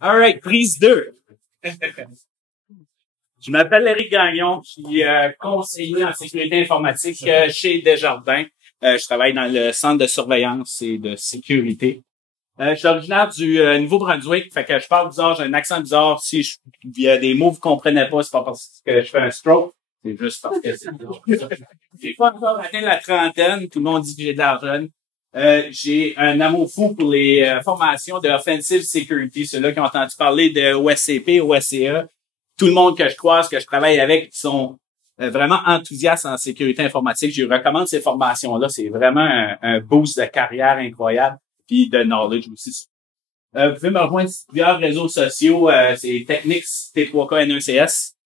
All right, prise 2. Je m'appelle Éric Gagnon, je suis conseiller en sécurité informatique chez Desjardins. Je travaille dans le centre de surveillance et de sécurité. Je suis originaire du Nouveau-Brunswick, fait que je parle bizarre, j'ai un accent bizarre. Si il y a des mots que vous comprenez pas, c'est pas parce que je fais un stroke, c'est juste parce que c'est j'ai pas encore atteint la trentaine, tout le monde dit que j'ai de l'argent. J'ai un amour fou pour les formations de Offensive Security, ceux-là qui ont entendu parler de OSCP, OSCE. Tout le monde que je croise, que je travaille avec, qui sont vraiment enthousiastes en sécurité informatique. Je recommande ces formations-là. C'est vraiment un boost de carrière incroyable, puis de knowledge aussi. Vous pouvez me rejoindre sur plusieurs réseaux sociaux. C'est Technics, T3K, NECS.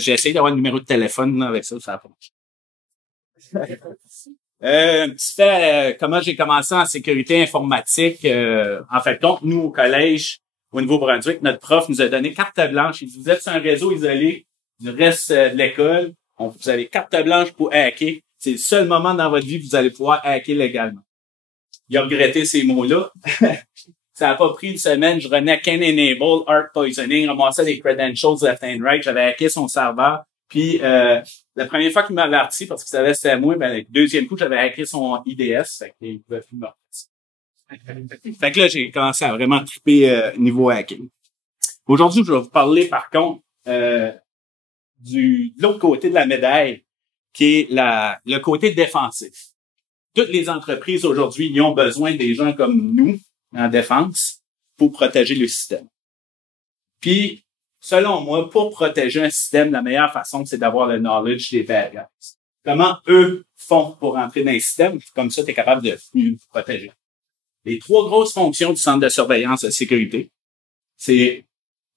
J'ai essayé d'avoir le numéro de téléphone là, avec ça n'a pas marché. Un petit fait, comment j'ai commencé en sécurité informatique. En fait, donc, nous, au collège, au Nouveau-Brunswick, notre prof nous a donné carte blanche. Il dit, vous êtes sur un réseau isolé du reste de l'école. Vous avez carte blanche pour hacker. C'est le seul moment dans votre vie que vous allez pouvoir hacker légalement. Il a regretté ces mots-là. Ça n'a pas pris une semaine. Je renais Can Enable, Art Poisoning, ramassais des credentials left and right. J'avais hacké son serveur. Puis, la première fois qu'il m'a averti, parce qu'il savait que c'était moi, le deuxième coup, j'avais hacké son IDS. Fait qu'il pouvait plus me Fait que là, j'ai commencé à vraiment triper niveau hacking. Aujourd'hui, je vais vous parler, par contre, de l'autre côté de la médaille, qui est le côté défensif. Toutes les entreprises aujourd'hui, ils ont besoin des gens comme nous, en défense, pour protéger le système. Puis, selon moi, pour protéger un système, la meilleure façon, c'est d'avoir le knowledge des bad guys. Comment eux font pour entrer dans un système, comme ça, tu es capable de mieux protéger. Les 3 grosses fonctions du centre de surveillance de sécurité, c'est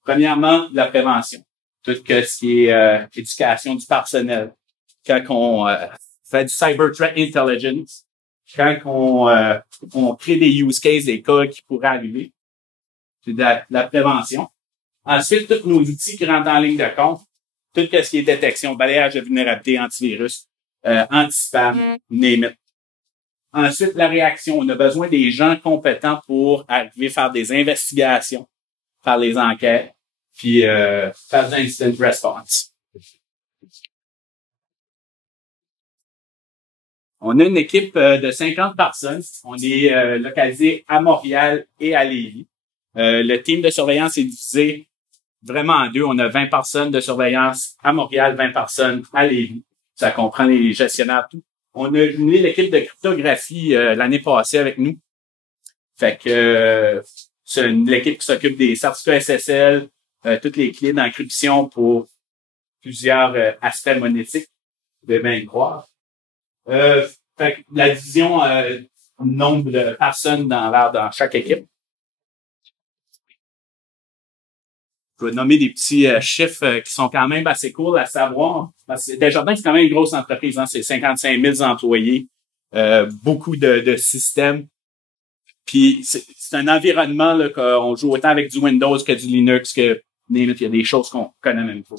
premièrement la prévention. Tout ce qui est éducation du personnel. Quand on fait du cyber threat intelligence, quand on crée des use cases, des cas qui pourraient arriver, c'est de la prévention. Ensuite, tous nos outils qui rentrent en ligne de compte, tout ce qui est détection, balayage de vulnérabilité, antivirus, anti-spam, name it. Ensuite, la réaction. On a besoin des gens compétents pour arriver à faire des investigations, faire les enquêtes, puis faire des incident response. On a une équipe de 50 personnes. On est localisé à Montréal et à Lévis. Le team de surveillance est divisé vraiment en 2. On a 20 personnes de surveillance à Montréal, 20 personnes à Lévis. Ça comprend les gestionnaires, tout. On a jumelé l'équipe de cryptographie l'année passée avec nous. Fait que c'est l'équipe qui s'occupe des certificats SSL, toutes les clés d'encryption pour plusieurs aspects monétiques, vous devez bien le croire. Fait que la division nombre de personnes dans chaque équipe. Je vais nommer des petits chiffres qui sont quand même assez cool à savoir. Parce que Desjardins, c'est quand même une grosse entreprise, hein, c'est 55 000 employés, beaucoup de systèmes. Puis c'est un environnement là qu'on joue autant avec du Windows que du Linux, que il y a des choses qu'on connaît même pas.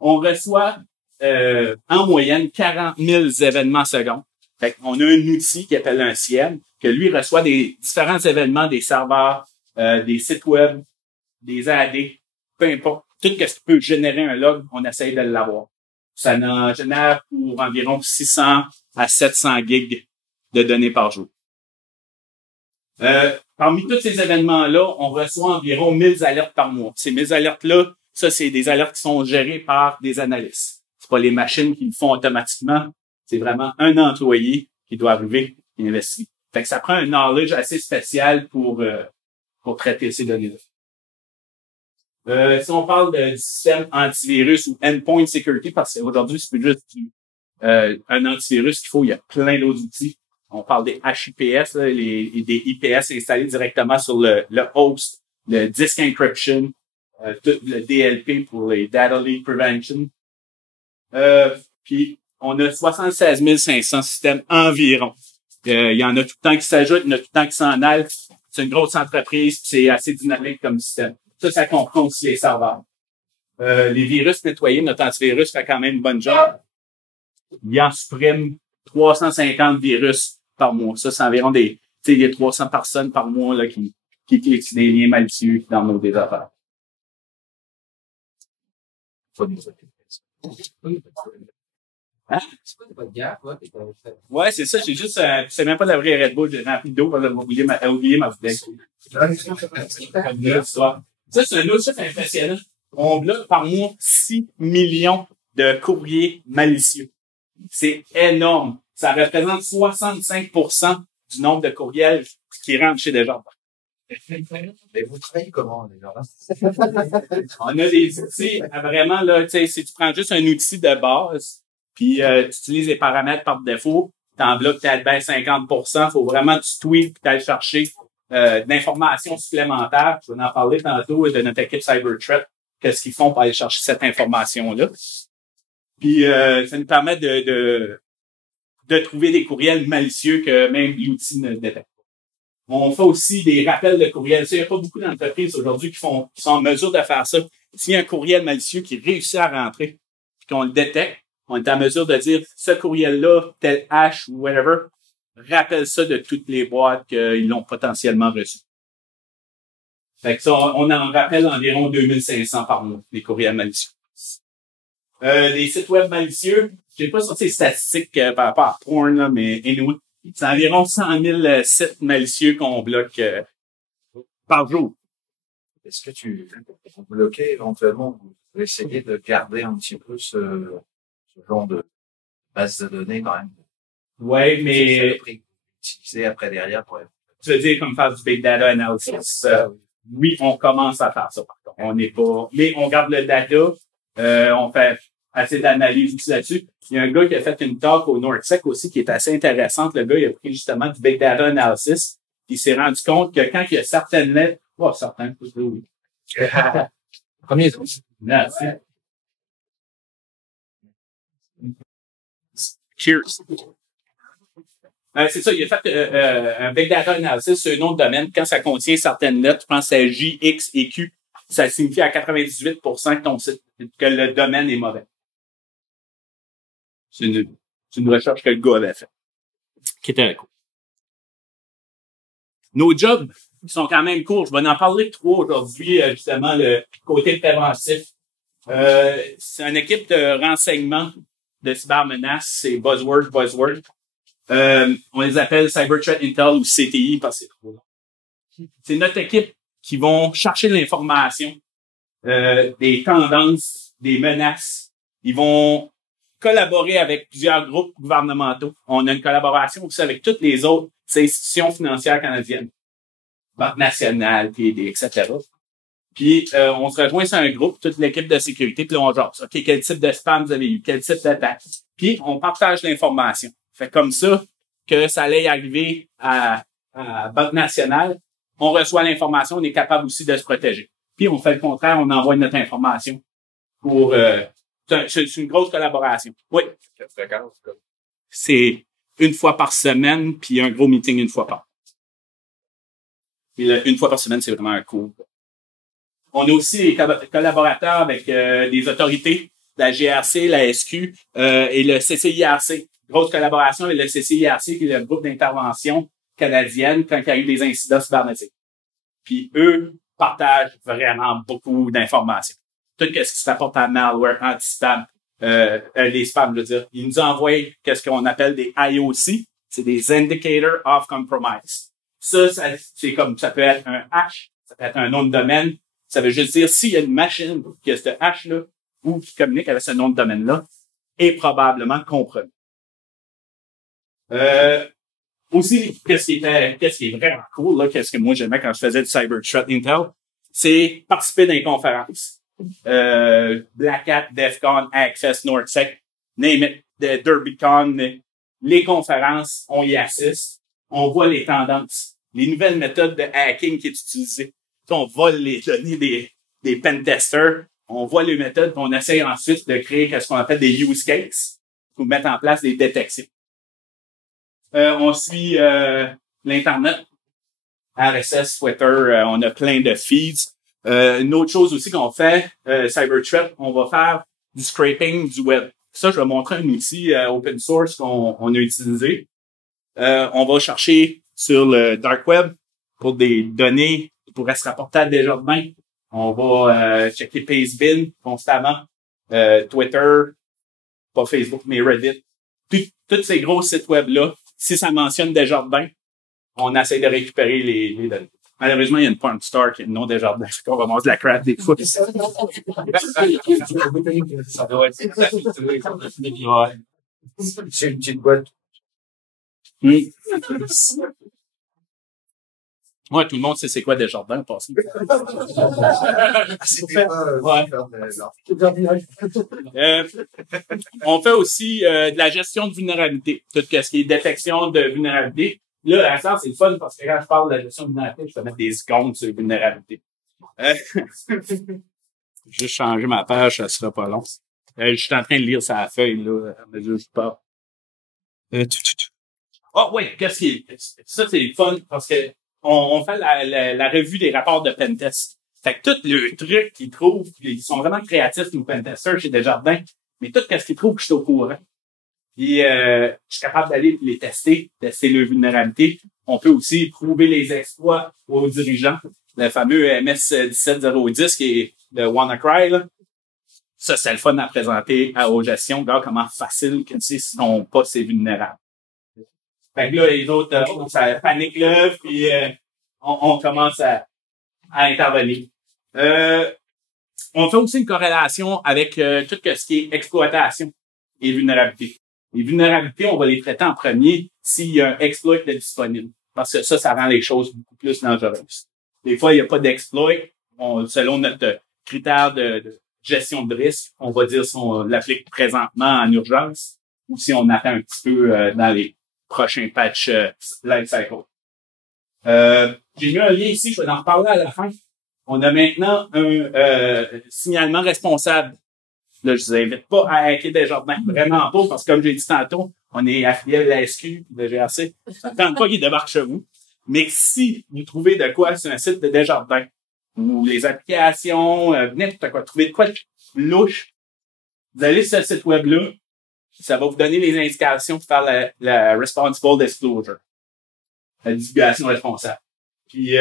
On reçoit en moyenne 40 000 événements secondes. Fait qu'on a un outil qui appelle un CIEM, que lui reçoit des différents événements des serveurs, des sites web, des AD, peu importe. Tout ce qui peut générer un log, on essaye de l'avoir. Ça en génère pour environ 600 à 700 gigs de données par jour. Parmi tous ces événements-là, on reçoit environ 1000 alertes par mois. Ces 1000 alertes-là, ça, c'est des alertes qui sont gérées par des analystes. C'est pas les machines qui le font automatiquement. C'est vraiment un employé qui doit arriver et investiguer. Fait que ça prend un knowledge assez spécial pour traiter ces données-là. Si on parle du système antivirus ou endpoint security, parce qu'aujourd'hui, c'est plus juste un antivirus qu'il faut, il y a plein d'autres outils. On parle des HIPS, là, des IPS installés directement sur le host, le disk encryption, tout le DLP pour les data leak prevention. Puis on a 76 500 systèmes environ. Il y en a tout le temps qui s'ajoutent, il y en a tout le temps qui s'en allent. C'est une grosse entreprise, puis c'est assez dynamique comme système. Ça comprend aussi les serveurs. Les virus nettoyés, notre antivirus fait quand même une bonne job. Il en supprime 350 virus par mois. Ça, c'est environ des sais, il y a 300 personnes par mois là, qui cliquent sur des liens malicieux dans nos des affaires. Hein? Ouais, c'est ça. J'ai juste, c'est même pas de la vraie Red Bull. J'ai rempli d'eau parce que j'ai oublié ma bouteille. Ça, c'est un autre chiffre impressionnant. On bloque par mois 6 millions de courriers malicieux. C'est énorme. Ça représente 65% du nombre de courriels qui rentrent chez Desjardins. Mais vous travaillez comment, déjà? On a des outils, vraiment, là, tu sais, si tu prends juste un outil de base, puis tu utilises les paramètres par défaut, t'en bloques peut-être bien 50%. Faut vraiment que tu tweaks puis t'ailles chercher d'informations supplémentaires. Je vais en parler tantôt de notre équipe CyberThreat, qu'est-ce qu'ils font pour aller chercher cette information-là. Puis ça nous permet de trouver des courriels malicieux que même l'outil ne détecte pas. On fait aussi des rappels de courriels. Il n'y a pas beaucoup d'entreprises aujourd'hui qui sont en mesure de faire ça. S'il y a un courriel malicieux qui réussit à rentrer, puis qu'on le détecte, on est en mesure de dire ce courriel-là, tel hash ou whatever, rappelle ça de toutes les boîtes qu'ils l'ont potentiellement reçu. Fait que ça, on en rappelle environ 2500 par mois, les courriels malicieux. Les sites web malicieux, j'ai pas sorti les statistiques par rapport à porn, là, mais anyway, c'est environ 100 000 sites malicieux qu'on bloque par jour. Est-ce que vous bloquez éventuellement, vous essayez de garder un petit peu ce genre de base de données quand même? Ouais, mais Utiliser après derrière pour... Tu veux dire comme faire du big data analysis? Oui, on commence à faire ça par contre. On n'est pas, mais on garde le data, on fait assez d'analyse aussi là-dessus. Il y a un gars qui a fait une talk au NordSec aussi qui est assez intéressante. Le gars, il a pris justement du big data analysis. Puis il s'est rendu compte que quand il y a certaines lettres, certains, oui. Premier. Merci. Cheers. C'est ça, il a fait un big data analysis sur un nom de domaine. Quand ça contient certaines lettres, je pense que c'est J, X et Q, ça signifie à 98% que le domaine est mauvais. C'est une recherche que le gars avait fait, qui était cool. Nos jobs, ils sont quand même courts. Je vais en parler de 3 aujourd'hui, justement, le côté préventif. C'est une équipe de renseignement de cybermenaces, c'est buzzword. On les appelle Cyber Threat Intel ou CTI parce que c'est trop long. C'est notre équipe qui vont chercher de l'information, des tendances, des menaces. Ils vont collaborer avec plusieurs groupes gouvernementaux. On a une collaboration aussi avec toutes les autres institutions financières canadiennes, Banque nationale, TD, etc. Puis on se rejoint sur un groupe, toute l'équipe de sécurité, puis là, on jase. OK, quel type de spam vous avez eu? Quel type d'attaque? Puis on partage l'information. Fait comme ça que ça allait arriver à Banque nationale, on reçoit l'information, on est capable aussi de se protéger. Puis on fait le contraire, on envoie notre information pour... c'est une grosse collaboration. Oui. Quelle fréquence? C'est une fois par semaine, puis un gros meeting une fois par. Puis une fois par semaine, c'est vraiment un cool. On a aussi des collaborateurs avec des autorités, la GRC, la SQ et le CCIRC. Grosse collaboration avec le CCIRC, qui est le groupe d'intervention canadienne quand il y a eu des incidents cybernétiques. Puis eux partagent vraiment beaucoup d'informations. Tout ce qui s'apporte à malware, anti-spam, les spams, je veux dire. Ils nous envoient qu'est-ce qu'on appelle des IOC, c'est des Indicators of Compromise. Ça, c'est comme, ça peut être un hash, ça peut être un nom de domaine. Ça veut juste dire s'il y a une machine qui a ce hash-là ou qui communique avec ce nom de domaine-là, est probablement compromis. Aussi, qu'est-ce qui est vraiment cool, là, qu'est-ce que moi j'aimais quand je faisais du Cyber Threat Intel, c'est participer dans les conférences. Black Hat, DEF CON, Hackfest, NordSec, name it, DerbyCon, les conférences, on y assiste, on voit les tendances, les nouvelles méthodes de hacking qui est utilisées. On vole les données des pentesters, on voit les méthodes, puis on essaye ensuite de créer ce qu'on appelle des use cases pour mettre en place des détections. On suit l'Internet, RSS, Twitter, on a plein de feeds. Une autre chose aussi qu'on fait, CyberThreat, on va faire du scraping du web. Ça, je vais montrer un outil open source qu'on a utilisé. On va chercher sur le dark web pour des données qui pourraient se rapporter à Desjardins. On va checker Pastebin constamment, Twitter, pas Facebook, mais Reddit. Tous ces gros sites web-là, si ça mentionne Desjardins, on essaie de récupérer les données. Malheureusement, il y a une porn star qui est le nom Desjardins. On va manger de la crap des fois. Ça doit être c'est une petite boîte. Oui. Ouais, tout le monde sait c'est quoi Desjardins, passé. On fait aussi de la gestion de vulnérabilité. Tout ce qui est détection de vulnérabilité. Là, à ça, c'est le fun parce que quand je parle de la gestion de vulnérabilité, je peux mettre des secondes sur les vulnérabilités. Juste changer ma page, ça sera pas long. Je suis en train de lire sa feuille, là, à mesure que je parle. Oh, oui, qu'est-ce qui est... Ça, c'est le fun parce que on fait la revue des rapports de pentest. Fait que tout le truc qu'ils trouvent, ils sont vraiment créatifs, nos pentesters chez Desjardins, mais tout ce qu'ils trouvent, je suis au courant. Puis, je suis capable d'aller les tester leurs vulnérabilités. On peut aussi prouver les exploits aux dirigeants. Le fameux MS-17010 qui est le WannaCry, là. Ça, c'est le fun à présenter aux gestions. Regarde comment facile que c'est sinon pas c'est vulnérable. Fait que là, les autres, ça panique là, puis on commence à intervenir. On fait aussi une corrélation avec tout ce qui est exploitation et vulnérabilité. Les vulnérabilités, on va les traiter en premier s'il y a un exploit qui est disponible. Parce que ça rend les choses beaucoup plus dangereuses. Des fois, il n'y a pas d'exploit. Selon notre critère de gestion de risque, on va dire si on l'applique présentement en urgence ou si on attend un petit peu dans les prochains patchs lifecycle. J'ai mis un lien ici, je vais en reparler à la fin. On a maintenant un signalement responsable. Là, je vous invite pas à hacker Desjardins. Vraiment pas, parce que comme j'ai dit tantôt, on est affilié à la SQ de GRC. Ça ne tente pas qu'il débarque chez vous. Mais si vous trouvez de quoi sur un site de Desjardins, ou les applications, n'importe quoi, trouvez de quoi de louche, vous allez sur ce site web-là, ça va vous donner les indications pour faire la responsible disclosure. La divulgation responsable. Puis,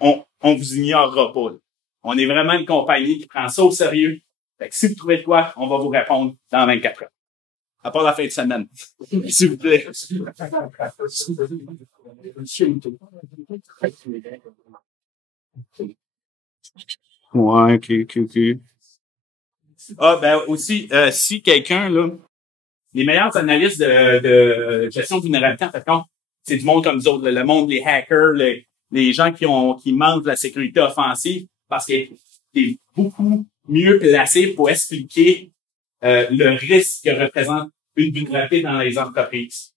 on vous ignorera pas. Là. On est vraiment une compagnie qui prend ça au sérieux. Fait que si vous trouvez de quoi, on va vous répondre dans 24 heures. À part la fin de semaine. S'il vous plaît. Ouais, ok. Ah, ben, aussi, si quelqu'un, là, les meilleurs analystes de gestion de vulnérabilité, en fait, c'est du monde comme nous autres, le monde des hackers, les gens qui mangent de la sécurité offensive, parce que c'est beaucoup mieux placé pour expliquer le risque que représente une vulnérabilité dans les entreprises.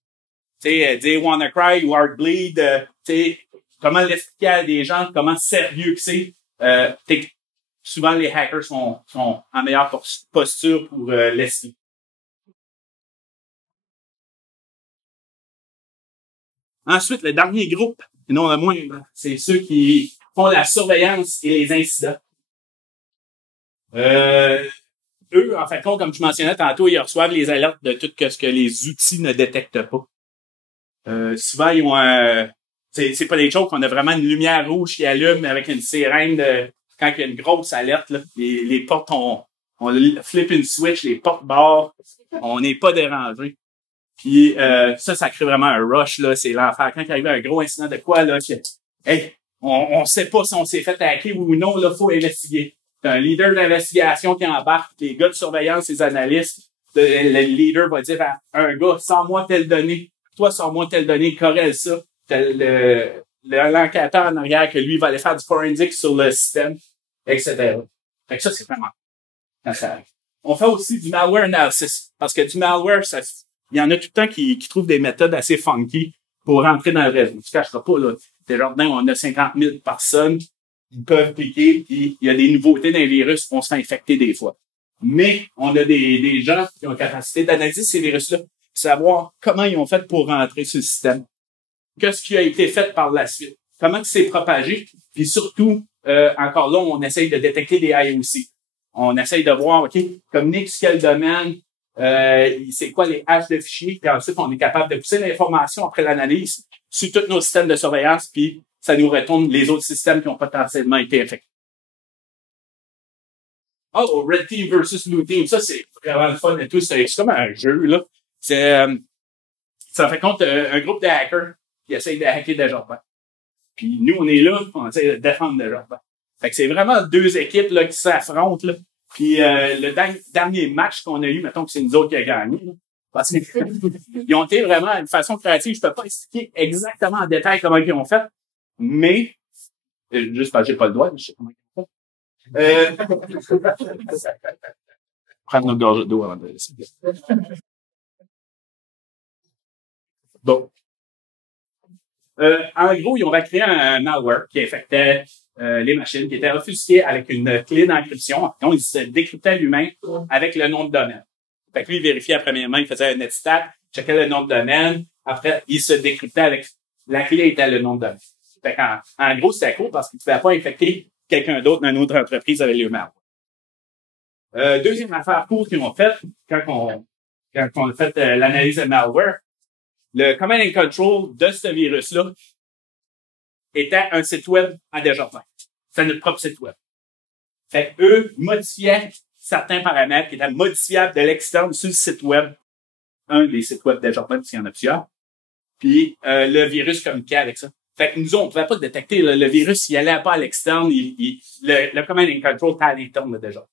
Tu sais, dire WannaCry ou Heartbleed, tu sais, comment l'expliquer à des gens, comment sérieux que c'est. Souvent, les hackers sont en meilleure posture pour l'expliquer. Ensuite, le dernier groupe, et non le moindre, c'est ceux qui font la surveillance et les incidents. Eux, en fait, comme je mentionnais tantôt, ils reçoivent les alertes de tout ce que les outils ne détectent pas. Souvent, ils ont c'est pas des choses qu'on a vraiment une lumière rouge qui allume avec une sirène quand il y a une grosse alerte, là. Les portes, on flippe une switch, les portes barrent, on n'est pas dérangé. Puis ça crée vraiment un rush, là, c'est l'enfer. Quand il arrive un gros incident de quoi, là, on sait pas si on s'est fait hacker ou non, là, faut investiguer. T'as un leader d'investigation qui embarque, les gars de surveillance, les analystes, le leader va dire à un gars, sors-moi telle donnée, toi, sors-moi telle donnée, corrèle ça. T'as l'enquêteur en arrière que lui va aller faire du forensic sur le système, etc. Fait que ça, c'est vraiment quand ça arrive. On fait aussi du malware analysis, parce que du malware, il y en a tout le temps qui trouvent des méthodes assez funky pour rentrer dans le réseau. Tu ne cacheras pas, là. Desjardins, on a 50 000 personnes qui peuvent cliquer, puis il y a des nouveautés dans les virus, on se fait infecter des fois. Mais on a des gens qui ont la capacité d'analyser ces virus-là, savoir comment ils ont fait pour rentrer sur le système. Qu'est-ce qui a été fait par la suite? Comment c'est propagé? Puis surtout, encore là, on essaye de détecter des IOC. On essaye de voir, OK, communique sur quel domaine, c'est quoi les haches de fichiers, puis ensuite, on est capable de pousser l'information après l'analyse sur tous nos systèmes de surveillance, puis ça nous retourne les autres systèmes qui ont potentiellement été affectés. Oh, Red Team versus Blue Team, ça, c'est vraiment le fun et tout. C'est comme un jeu, là. Ça fait compte un groupe de hackers qui essayent de hacker Desjardins. Puis nous, on est là, on essaie de défendre Desjardins. Fait que c'est vraiment deux équipes là qui s'affrontent, là. Puis le dernier match qu'on a eu, mettons que c'est nous autres qui a gagné, là, parce qu'ils ont été vraiment d'une façon créative. Je peux pas expliquer exactement en détail comment ils ont fait, mais juste parce que j'ai pas le droit, je sais comment ils ont fait. Prendre notre gorge d'eau avant de laisser. Bon. En gros, ils ont créé un malware qui infectait les machines, qui était offusqué avec une clé d'encryption. Donc, il se décryptait lui-même avec le nom de domaine. Fait que lui, il vérifiait premièrement, il faisait un netstat, checkait le nom de domaine. Après, il se décryptait avec la clé était le nom de domaine. Fait en gros, c'était cool parce qu'il ne pouvait pas infecter quelqu'un d'autre dans une autre entreprise avec le malware. Deuxième affaire cool qu'ils ont faite, quand on a fait l'analyse de malware, le command and control de ce virus-là était un site web à Desjardins. C'est notre propre site web. Fait eux modifiaient certains paramètres qui étaient modifiables de l'externe sur le site web, un des sites web Desjardins, parce qu'il y en a plusieurs. Puis le virus communiquait avec ça. Fait que nous, on pouvait pas détecter le virus, il allait pas à l'externe, le command and control était à l'interne déjà.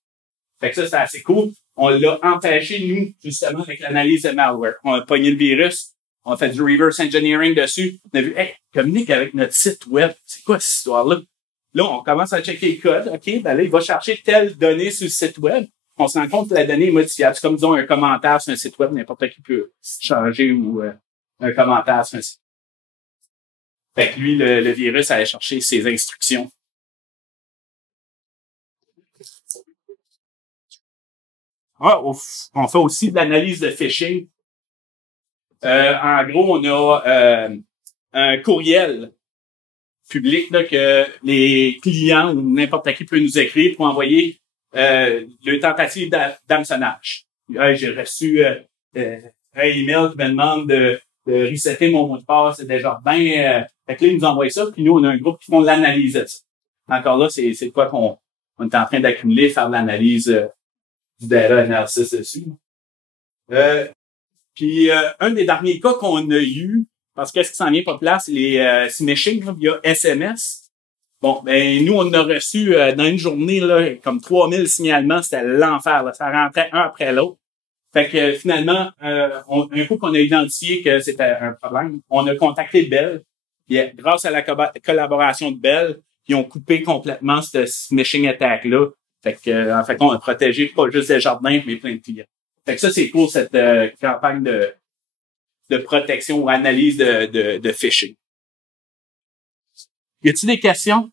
Fait que ça, c'est assez cool. On l'a empêché, nous, justement, avec l'analyse de malware. On a pogné le virus, on a fait du reverse engineering dessus. On a vu, hey, communique avec notre site web. C'est quoi cette histoire-là? Là, on commence à checker le code. OK, ben là, il va chercher telle donnée sur le site web. On se rend compte que la donnée est modifiable. C'est comme, disons, un commentaire sur un site web, n'importe qui peut changer ou un commentaire sur un site. Fait que lui, le virus allait chercher ses instructions. Ah, on fait aussi de l'analyse de phishing. En gros, on a un courriel public là, que les clients ou n'importe qui peut nous écrire pour envoyer le tentative d'hameçonnage. J'ai reçu un email qui me demande de resetter mon mot de passe et Desjardins. Fait que là, ils nous envoient ça, puis nous, on a un groupe qui font l'analyse de ça. Encore là, c'est quoi qu'on est en train d'accumuler, faire l'analyse du data analysis dessus. Puis un des derniers cas qu'on a eu, parce que ce qui s'en vient pas place, les smishing via SMS. Bon, ben nous, on a reçu dans une journée là, comme 3000 signalements, c'était l'enfer. Là. Ça rentrait un après l'autre. Fait que finalement, un coup qu'on a identifié que c'était un problème, on a contacté Bell. Et grâce à la collaboration de Bell, ils ont coupé complètement ce smishing attack-là. Fait que, en fait, on a protégé pas juste Desjardins, mais plein de clients. Fait que ça, c'est cool, cette campagne de protection ou analyse de phishing. Y a-t-il des questions?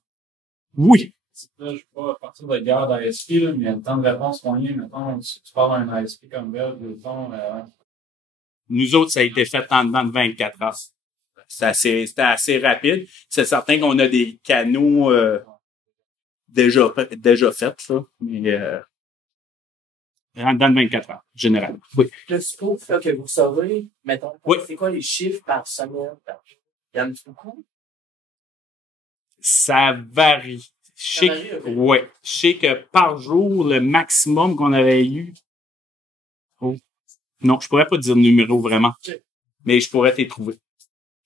Oui. Là, je sais pas, à partir de guerre d'ASP, là, mais le temps de réponse moyen, mettons, si tu parles d'un ASP comme Bell, Nous autres, ça a été fait en dedans de 24 heures. C'était assez rapide. C'est certain qu'on a des canaux déjà faits, là, mais en dedans de 24 heures, généralement. Oui. Je suppose que vous savez, mettons, oui. C'est quoi les chiffres par semaine, par jour? Il y en a beaucoup? Ça varie. Je sais que par jour, le maximum qu'on avait eu. Oh. Non, je pourrais pas dire le numéro vraiment. Okay. Mais je pourrais t'y trouver.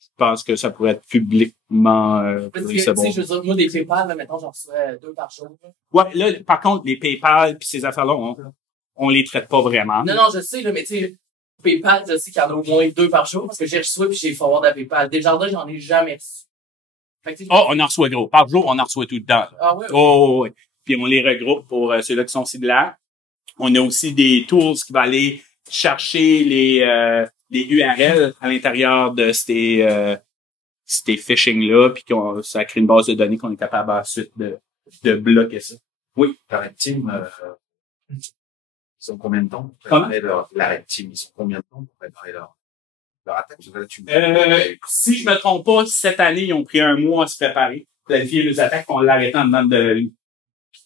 Je pense que ça pourrait être publiquement. Parce que, bon. Je veux dire, moi, des PayPal, là, mettons, j'en reçois 2 par jour. Ouais, là, par contre, les PayPal puis ces affaires-là, on les traite pas vraiment. Non, je sais, là, mais tu sais, PayPal, je sais qu'il y en a au moins 2 par jour parce que j'ai reçu puis j'ai forward à PayPal. Desjardins, j'en ai jamais reçu. On en reçoit gros. Par jour, on en reçoit tout le temps. Ah ouais? Oh, puis on les regroupe pour ceux-là qui sont similaires. On a aussi des tools qui vont aller chercher les URL à l'intérieur de ces phishing-là, puis ça crée une base de données qu'on est capable ensuite de bloquer ça. Oui. La Red Team, ils ont combien de temps pour Comment? La Red Team, ils ont combien de temps pour préparer leur attaque? Si je me trompe pas, cette année, ils ont pris 1 mois à se préparer, planifier les attaques, qu'on l'arrêtait en dedans de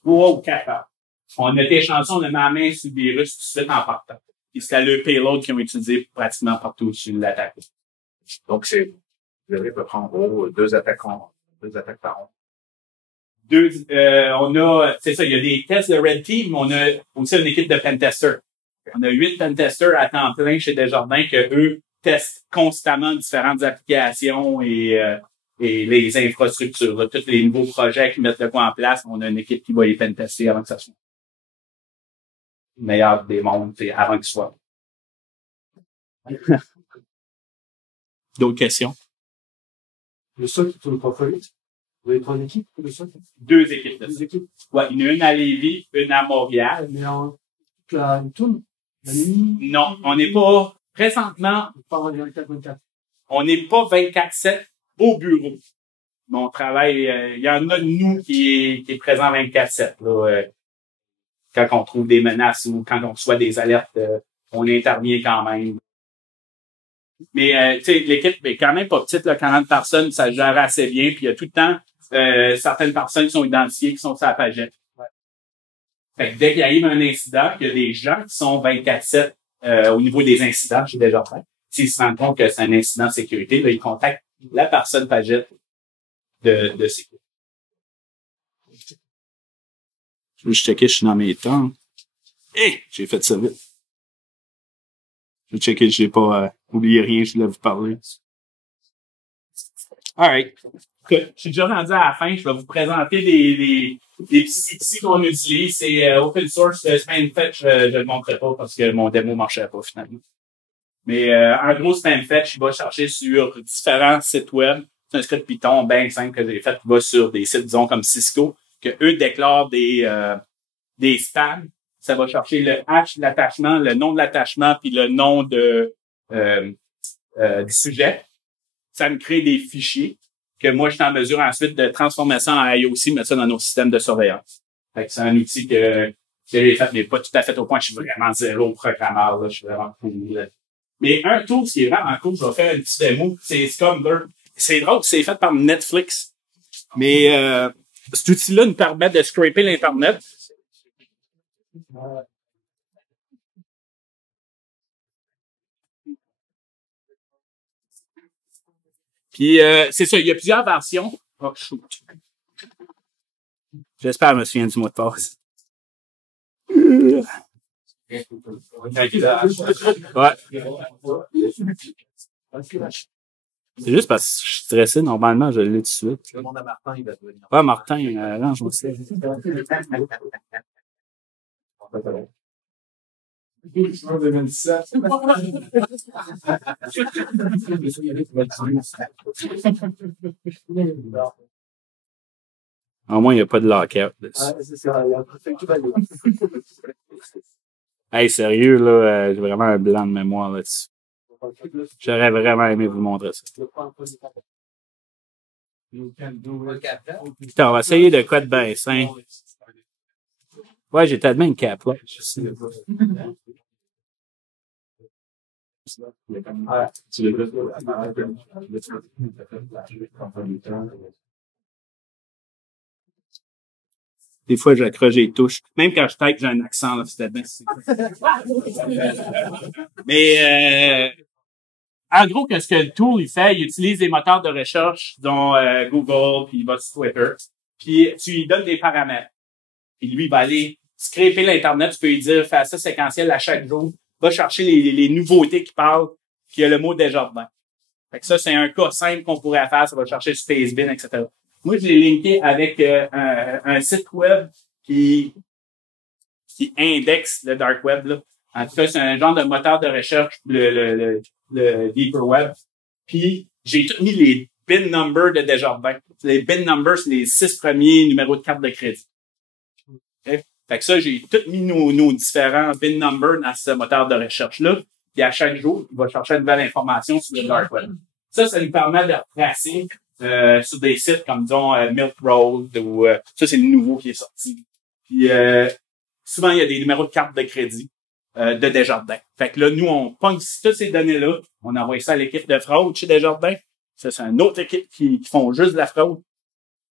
3 ou 4 heures. On était chanceux, on a mis la main sur le virus tout de suite en partant. Puis c'est le payload qu'ils ont utilisé pratiquement partout sur l'attaque. Donc, vous avez à peu près en gros deux attaques par an. C'est ça, il y a des tests de Red Team, mais on a aussi une équipe de pentesters. On a 8 pentesters à temps plein chez Desjardins que eux testent constamment différentes applications et les infrastructures, là, tous les nouveaux projets qui mettent de quoi en place. On a une équipe qui va les pentester avant que ça soit le meilleur des mondes, avant que ce soit. D'autres questions? Le SOC, tu le portfolio? Vous avez 3 équipes, le SOC? 2 équipes de Deux ça. équipes. Ouais, il y en a une à Lévis, une à Montréal. Mais en toute la tourne, la nuit, Non, on n'est pas, présentement, pas en 24-24. on n'est pas 24/7 au bureau. Mais on travaille, il y en a de nous qui est présent 24/7, là, quand on trouve des menaces ou quand on reçoit des alertes, on intervient quand même. Mais, tu sais, l'équipe est quand même pas petite, là, 40 personnes, ça gère assez bien, puis il y a tout le temps, certaines personnes qui sont identifiées, qui sont sur la pagette. Fait que dès qu'il arrive un incident, qu'il y a des gens qui sont 24/7 au niveau des incidents, j'ai déjà fait. S'ils se rendent compte que c'est un incident de sécurité, là, ils contactent la personne pagette de sécurité. Je vais checker, je suis dans mes temps. J'ai fait ça vite. Je vais checker, j'ai pas oublié rien, je voulais vous parler. Alright. Écoute, je suis déjà rendu à la fin. Je vais vous présenter des petits outils qu'on utilise. C'est open source. SpamFetch, je le montrerai pas parce que mon démo marchait pas finalement. Mais en gros, SpamFetch, il va chercher sur différents sites web. C'est un script Python bien simple que j'ai fait. Il va sur des sites, disons, comme Cisco, que eux déclarent des spams. Ça va chercher le hash de l'attachement, le nom de l'attachement, puis le nom du sujet. Ça me crée des fichiers que moi, je suis en mesure ensuite de transformer ça en IOC, mettre ça dans nos systèmes de surveillance. Fait que c'est un outil que j'ai fait, mais pas tout à fait au point. Je suis vraiment zéro programmeur, là. Je suis vraiment cool. Mais un tool qui est vraiment cool, je vais faire une petite démo, c'est Scumber. C'est drôle, c'est fait par Netflix. Mais cet outil-là nous permet de scraper l'Internet. Puis c'est ça, il y a plusieurs versions. Oh, shoot. J'espère que je me souviens du mot de passe. Ouais. C'est juste parce que je suis stressé, normalement, je l'ai tout de suite. Je demande à Martin, il va devenir. Ouais, Martin, non, je me sais. Au moins, il n'y a pas de lockout dessus. Hey, sérieux, là, j'ai vraiment un blanc de mémoire là-dessus. J'aurais vraiment aimé vous montrer ça. Putain, on va essayer de quoi de bien simple. Ouais, j'ai tellement une cap, là. Des fois, j'accroche les touches. Même quand je type, j'ai un accent, là, c'était bien. Mais, en gros, qu'est-ce que le tool, il fait? Il utilise des moteurs de recherche, dont Google, puis il va sur Twitter. Puis, tu lui donnes des paramètres. Puis lui, il va aller scraper l'Internet. Tu peux lui dire, fais ça séquentiel à chaque jour. Va chercher les nouveautés qui parlent, qui a le mot Desjardins. Fait que ça, c'est un cas simple qu'on pourrait faire. Ça va chercher Spacebin, etc. Moi, je l'ai linké avec un site web qui indexe le dark web, là. En tout cas, c'est un genre de moteur de recherche, le Deeper Web. Puis, j'ai tout mis les bin numbers de Desjardins. Les bin numbers, c'est les 6 premiers numéros de carte de crédit. Okay? Fait que ça, j'ai tout mis nos différents bin numbers dans ce moteur de recherche-là. Puis, à chaque jour, il va chercher une nouvelle information sur le dark web. Ça nous permet de retracer sur des sites comme, disons, Milk Road ou ça, c'est le nouveau qui est sorti. Puis, souvent, il y a des numéros de carte de crédit de Desjardins. Fait que là, nous, on pogne toutes ces données-là, on envoie ça à l'équipe de fraude chez Desjardins. Ça, c'est une autre équipe qui font juste de la fraude.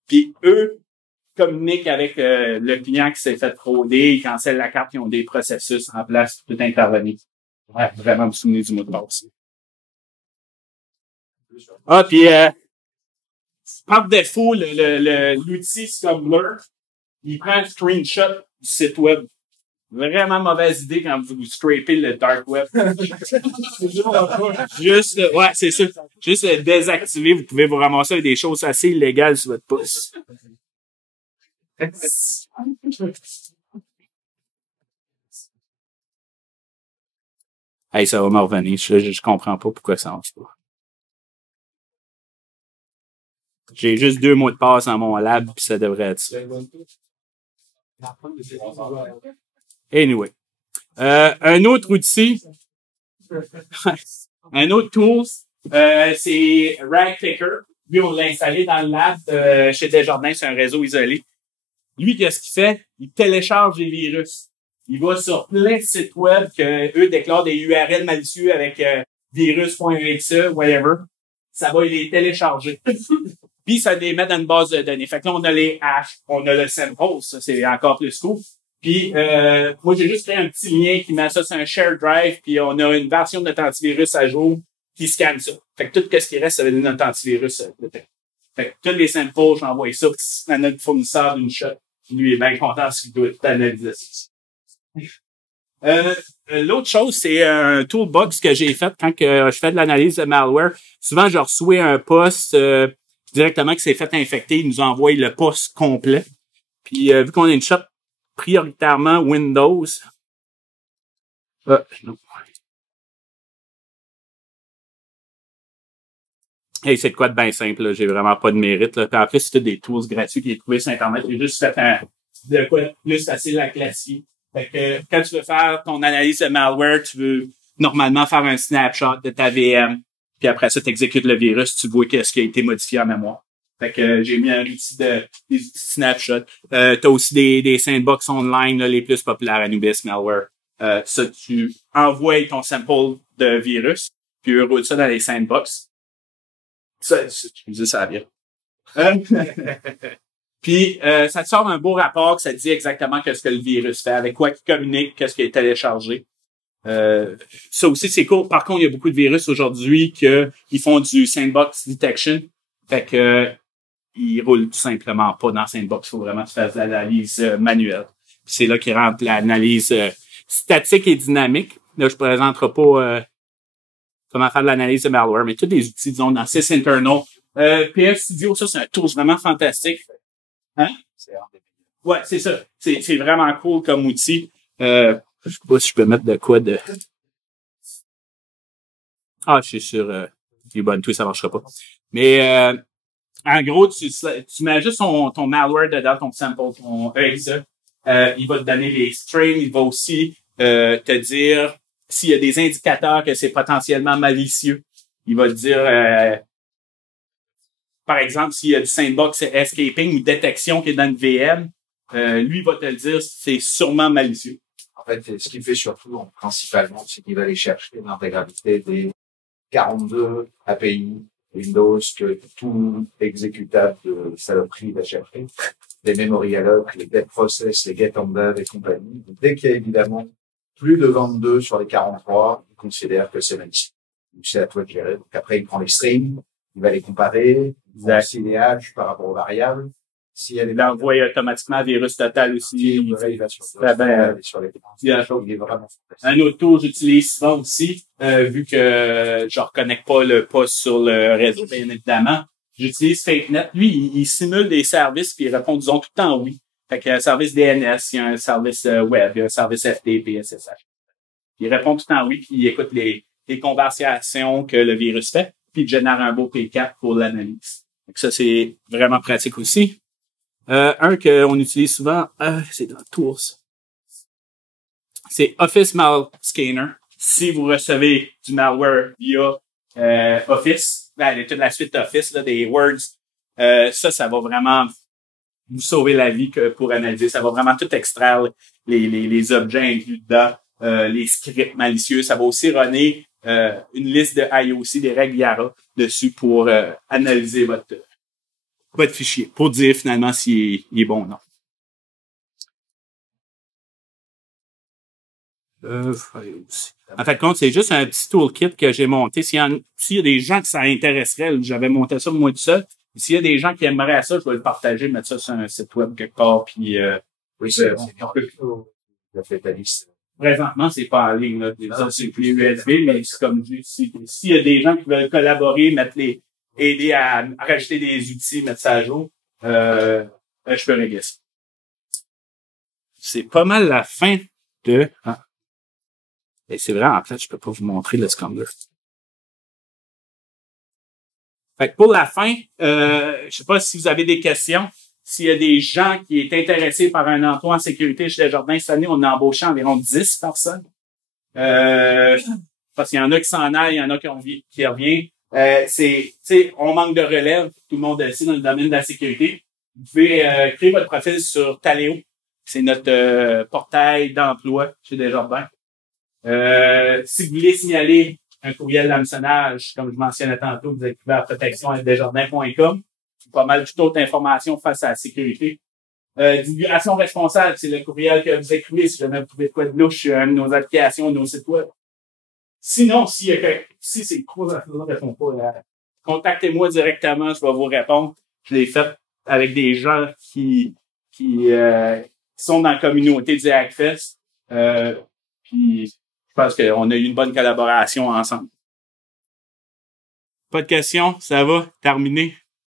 Puis eux communiquent avec le client qui s'est fait frauder, ils cancellent la carte, ils ont des processus en place pour tout intervenir. Ouais, vraiment vous souvenir du mot de passe. Ah, puis par défaut, l'outil Scumbler, il prend un screenshot du site web. Vraiment mauvaise idée quand vous scrapez le dark web. Juste, ouais, c'est ça. Juste le désactiver, vous pouvez vous ramasser avec des choses assez illégales sur votre pouce. Hey, ça va me revenir. Je comprends pas pourquoi ça marche pas. J'ai juste 2 mots de passe dans mon lab, puis ça devrait être ça. Anyway. Un autre outil, un autre tool, c'est Ragpicker. Lui, on l'a installé dans le lab chez Desjardins, c'est un réseau isolé. Lui, qu'est-ce qu'il fait? Il télécharge des virus. Il va sur plein de sites web que eux déclarent des URL malicieux avec virus.exe, whatever. Ça va les télécharger. Puis ça les met dans une base de données. Fait que là, on a les hashes, on a le samples, ça c'est encore plus cool. Puis moi, j'ai juste fait un petit lien qui met ça sur un share drive, puis on a une version de notre antivirus à jour qui scanne ça. Fait que tout ce qui reste, ça va donner notre antivirus. Fait que tous les samples, j'envoie ça à notre fournisseur d'une shot. Lui est bien content s'il doit tout analyser ça. L'autre chose, c'est un toolbox que j'ai fait quand que je fais de l'analyse de malware. Souvent, je reçois un post directement qui s'est fait infecter. Il nous envoie le post complet. Puis, vu qu'on a une shop prioritairement Windows. Hey, c'est de quoi de bien simple, là. J'ai vraiment pas de mérite, là. Puis après, c'est des tools gratuits qui est trouvé sur Internet. J'ai juste fait de quoi de plus facile à classifier. Fait que quand tu veux faire ton analyse de malware, tu veux normalement faire un snapshot de ta VM, puis après ça, tu exécutes le virus, tu vois qu'est-ce qui a été modifié en mémoire. Fait que j'ai mis un outil des outils snapshot. T'as aussi des sandbox online, là, les plus populaires, Anubis, Malware. Ça, tu envoies ton sample de virus, puis tu roules ça dans les sandbox. Ça, tu me dis ça bien. Puis, ça te sort un beau rapport que ça te dit exactement qu'est-ce que le virus fait, avec quoi il communique, qu'est-ce qui est téléchargé. Ça aussi, c'est cool. Par contre, il y a beaucoup de virus aujourd'hui qui font du sandbox detection. Fait que, ils roulent tout simplement pas dans sandbox. Il faut vraiment que tu fasses de l'analyse manuelle. Puis c'est là qu'il rentre l'analyse statique et dynamique. Là, je présenterai pas comment faire de l'analyse de malware, mais tous les outils, disons, dans SysInternal. PS Studio, ça, c'est un tool vraiment fantastique. Hein? Ouais, c'est ça. C'est vraiment cool comme outil. Je sais pas si je peux mettre de quoi de... Ah, je suis sur Ubuntu, ça marchera pas. Mais en gros, tu mets juste ton malware dedans, ton sample, ton EXE. Il va te donner les strings. Il va aussi te dire s'il y a des indicateurs que c'est potentiellement malicieux. Il va te dire... par exemple, s'il y a du sandbox escaping ou détection qui est dans une VM, lui va te le dire, c'est sûrement malicieux. En fait, ce qu'il fait surtout, principalement, c'est qu'il va aller chercher l'intégralité des 42 API Windows que tout exécutable de saloperie va chercher. Les memory alloc, les get process, les get undev et compagnie. Dès qu'il y a évidemment plus de 22 sur les 43, il considère que c'est malicieux. Donc, c'est à toi de gérer. Donc, après, il prend les strings, il va les comparer, il va aussi les hash par rapport aux variables. S'il y a il envoie automatiquement un virus total aussi. Il va sur les il est vraiment un autre tour j'utilise souvent aussi, vu que je reconnecte pas le poste sur le réseau, bien évidemment. J'utilise FakeNet. Lui, il simule des services puis il répond, disons, tout le temps oui. Fait qu'il y a un service DNS, il y a un service web, il y a un service FTP, SSH. Il répond tout le temps oui puis il écoute les conversations que le virus fait puis il génère un beau P4 pour l'analyse. Donc ça, c'est vraiment pratique aussi. Un qu'on utilise souvent, c'est dans Tools. C'est Office Malscanner. Si vous recevez du malware via Office, toute la suite Office, là, des Words, ça va vraiment vous sauver la vie que pour analyser. Ça va vraiment tout extraire les objets inclus dedans, les scripts malicieux. Ça va aussi runner une liste de IOC, des règles Yara dessus pour analyser votre fichier, pour dire finalement s'il est bon ou non. En fait, compte, c'est juste un petit toolkit que j'ai monté. S'il y a des gens que ça intéresserait, j'avais monté ça moi tout seul. S'il y a des gens qui aimeraient ça, je vais le partager, mettre ça sur un site web quelque part, puis Oui, c'est bien. La fait ta liste. présentement, c'est pas en ligne, là. C'est les USB, mais c'est comme je dis, s'il y a des gens qui veulent collaborer, aider à rajouter des outils, mettre ça à jour, je peux régler ça. C'est pas mal la fin de... Ah. Et c'est vrai, en fait, je peux pas vous montrer le Scambler. Fait que pour la fin, je sais pas si vous avez des questions. S'il y a des gens qui sont intéressés par un emploi en sécurité chez Desjardins, cette année, on a embauché environ 10 personnes. Parce qu'il y en a qui s'en aillent, il y en a qui reviennent. On manque de relève. Tout le monde est ici dans le domaine de la sécurité. Vous pouvez créer votre profil sur Taleo. C'est notre portail d'emploi chez Desjardins. Si vous voulez signaler un courriel d'hameçonnage, comme je mentionnais tantôt, vous écrivez à protection@desjardins.com. Pas mal toute autre information face à la sécurité. Divulgation responsable, c'est le courriel que vous écrivez si jamais vous trouvez de quoi de louche sur une de nos applications, nos sites web. Sinon, si c'est trop ne répond pas, contactez-moi directement, je vais vous répondre. Je l'ai fait avec des gens qui sont dans la communauté du Hackfest. Puis je pense qu'on a eu une bonne collaboration ensemble. Pas de questions, ça va, terminé.